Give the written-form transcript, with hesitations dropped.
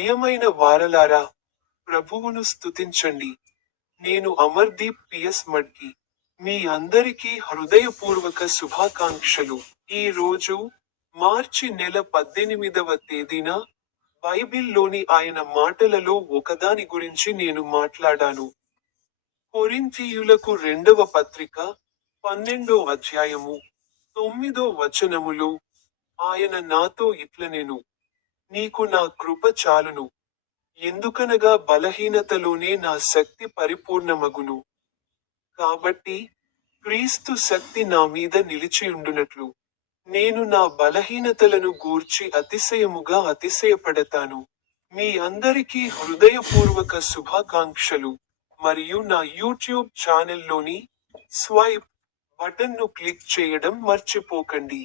ప్రియమైన వారలారా, ప్రభువును స్తుతించండి. నేను అమర్దీప్ పిఎస్ మడ్కి. మీ అందరికీ హృదయపూర్వక శుభాకాంక్షలు. ఈ రోజు, మార్చి నెల 18వ తేదీన, బైబిల్లోని ఆయన మాటలలో ఒకదాని గురించి నేను మాట్లాడాను. కొరింథీయులకు రెండవ పత్రిక, 12వ అధ్యాయము, 9వ వచనములో, ఆయన నాతో ఇట్లనెను, నీకు నా కృప చాలును. ఎందుకనగా బలహీనతలోనే నా శక్తి పరిపూర్ణమగును. కాబట్టి, క్రీస్తు శక్తి నా మీద నిలిచియుండునట్లు, నేను నా బలహీనతలను గూర్చి అతిశయముగా అతిశయపడతాను. మీ అందరికీ హృదయపూర్వక శుభాకాంక్షలు. మరియు నా యూట్యూబ్ ఛానల్లోని స్వైప్ బటన్ను క్లిక్ చేయడం మర్చిపోకండి.